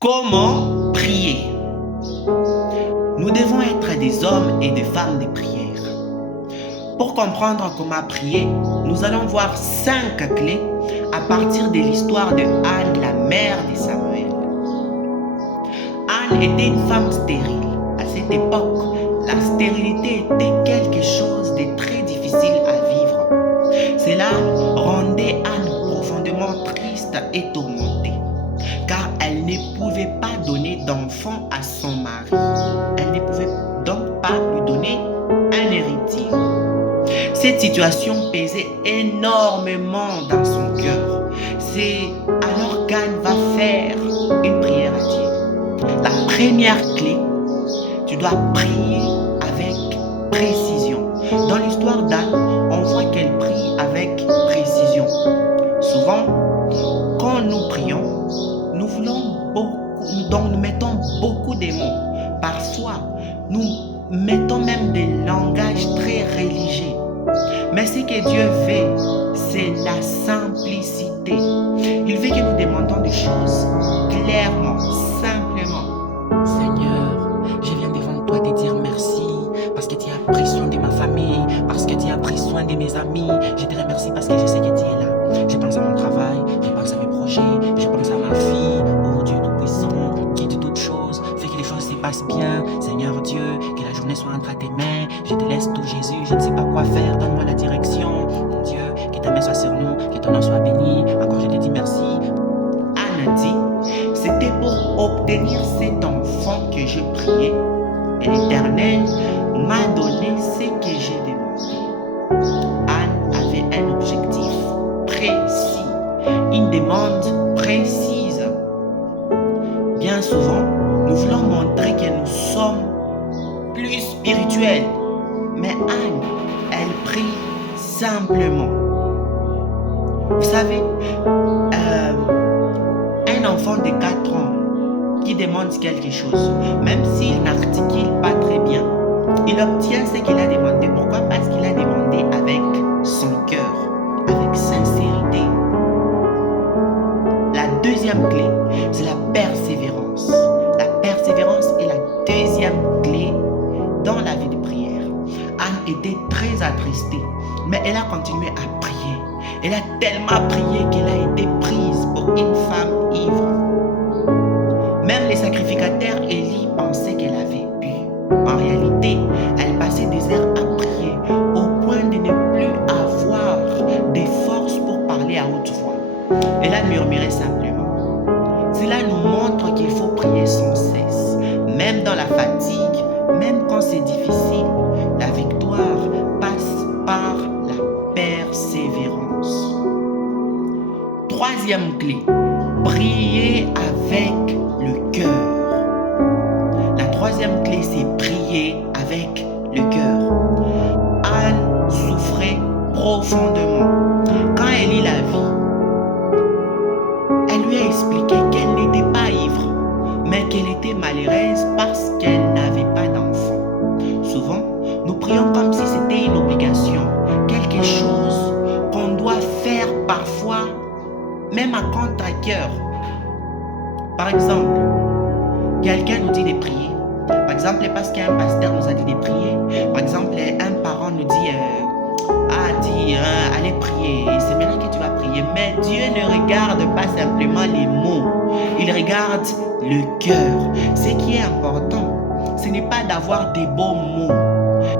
Comment prier? Nous devons être des hommes et des femmes de prière. Pour comprendre comment prier, nous allons voir 5 clés à partir de l'histoire de Anne, la mère de Samuel. Anne était une femme stérile. À cette époque, la stérilité était quelque chose de très difficile à vivre. Cela rendait Anne profondément triste et tourmentée, car elle ne pouvait pas donner d'enfant à son mari. Elle ne pouvait donc pas lui donner un héritier. Cette situation pesait énormément dans son cœur. C'est alors qu'Anne va faire une prière à Dieu. La première clé, tu dois prier avec précision. Dans l'histoire d'Anne, on voit qu'elle prie avec précision. Souvent, quand nous prions, nous voulons beaucoup, donc nous mettons beaucoup de mots. Parfois, nous mettons même des langages très religieux. Mais ce que Dieu veut, c'est la simplicité. Il veut que nous demandions des choses clairement, simplement. Seigneur, je viens devant toi te dire merci parce que tu as pris soin de ma famille, parce que tu as pris soin de mes amis. Je te remercie parce que je sais que tu es là. Je pense à mon travail, je pense à mes projets, je pense à ma fille. Oh Dieu Tout-Puissant, qui dit toutes choses, fait que les choses se passent bien. Seigneur Dieu, que la journée soit entre tes mains. Je te laisse tout Jésus, je ne sais pas quoi faire, donne-moi la direction. Mon Dieu, que ta main soit sur nous, que ton nom soit béni. Encore je te dis merci. Anne dit, c'était pour obtenir cet enfant que je priais, et l'Éternel m'a donné ce que j'ai demandé. Anne avait un objectif précis, une demande précise. Bien souvent, nous voulons montrer que nous sommes plus spirituels, mais Anne, elle prie simplement. Vous savez, un enfant de 4 ans qui demande quelque chose, même s'il n'articule pas très bien, il obtient ce qu'il a demandé. Pourquoi? Parce qu'il a demandé avec son cœur, avec sincérité. La deuxième clé, c'est la persévérance. La persévérance est la deuxième clé dans la vie de prière. Anne était très attristée, mais elle a continué à prier. Elle a tellement prié qu'elle a été prise pour une femme ivre. Même les sacrificateurs Élie pensaient qu'elle avait bu. En réalité, elle passait des heures à prier au point de ne plus avoir des forces pour parler à haute voix. Elle a murmuré simplement. Cela nous montre qu'il faut prier sans cesse, même dans la fatigue, même quand c'est difficile. La victoire passe par la persévérance. Troisième clé, prier avec le cœur. La troisième clé, c'est prier avec le cœur. Anne souffrait profondément. Quand elle lit la vie, elle lui a expliqué qu'elle n'était pas ivre, mais qu'elle était malheureuse parce qu'elle n'avait pas d'enfant. Souvent, nous prions comme si c'était une obligation, quelque chose qu'on doit faire parfois, même à contre-cœur. Par exemple, quelqu'un nous dit de prier. Par exemple, parce qu'un pasteur nous a dit de prier. Par exemple, un parent nous dit allez prier. C'est maintenant que tu vas prier. Mais Dieu ne regarde pas simplement les mots. Il regarde le cœur. Ce qui est important, ce n'est pas d'avoir des beaux mots.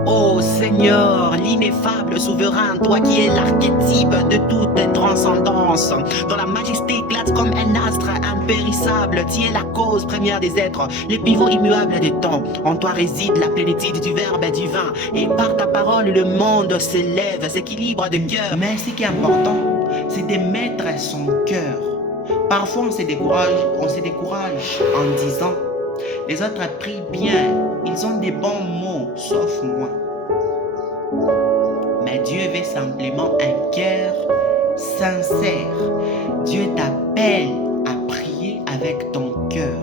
Oh Seigneur, l'ineffable souverain, toi qui es l'archétype de toute transcendance, dont la majesté éclate comme un astre impérissable, tu es la cause première des êtres, le pivot immuable des temps. En toi réside la plénitude du verbe divin, et par ta parole le monde s'élève, s'équilibre de cœur. Mais ce qui est important, c'est de mettre son cœur. Parfois on se décourage en disant les autres prient bien, ils ont des bons mots, sauf moi. Mais Dieu veut simplement un cœur sincère. Dieu t'appelle à prier avec ton cœur.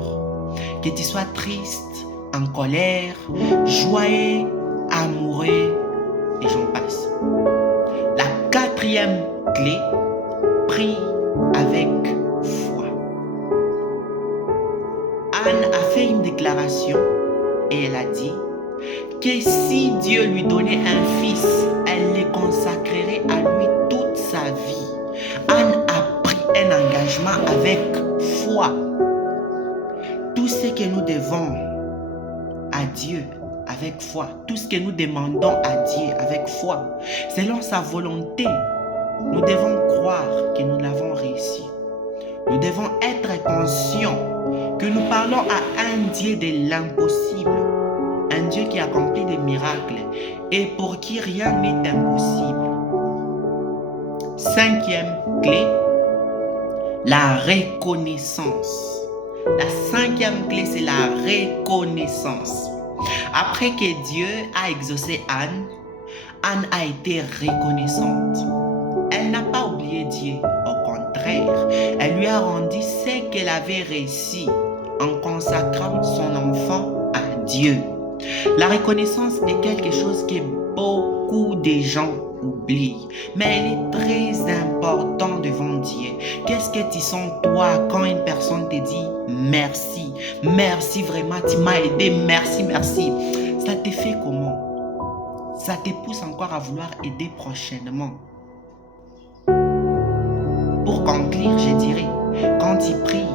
Que tu sois triste, en colère, joyeux, amoureux, et j'en passe. La quatrième clé, prie avec foi. Anne a fait une déclaration et elle a dit que si Dieu lui donnait un fils, elle le consacrerait à lui toute sa vie. Anne a pris un engagement avec foi. Tout ce que nous devons à Dieu avec foi, tout ce que nous demandons à Dieu avec foi, selon sa volonté, nous devons croire que nous l'avons réussi. Nous devons être conscients que nous parlons à un Dieu de l'impossible, un Dieu qui accomplit des miracles et pour qui rien n'est impossible. Cinquième clé, la reconnaissance. La cinquième clé, c'est la reconnaissance. Après que Dieu a exaucé Anne, Anne a été reconnaissante. Elle n'a pas oublié Dieu, au contraire, elle lui a rendu ce qu'elle avait réussi en consacrant son enfant à Dieu. La reconnaissance est quelque chose que beaucoup de gens oublient, mais elle est très importante devant Dieu. Qu'est-ce que tu sens toi quand une personne te dit merci? Merci vraiment, tu m'as aidé, merci, merci. Ça te fait comment? Ça te pousse encore à vouloir aider prochainement. Pour conclure, je dirais, quand tu pries,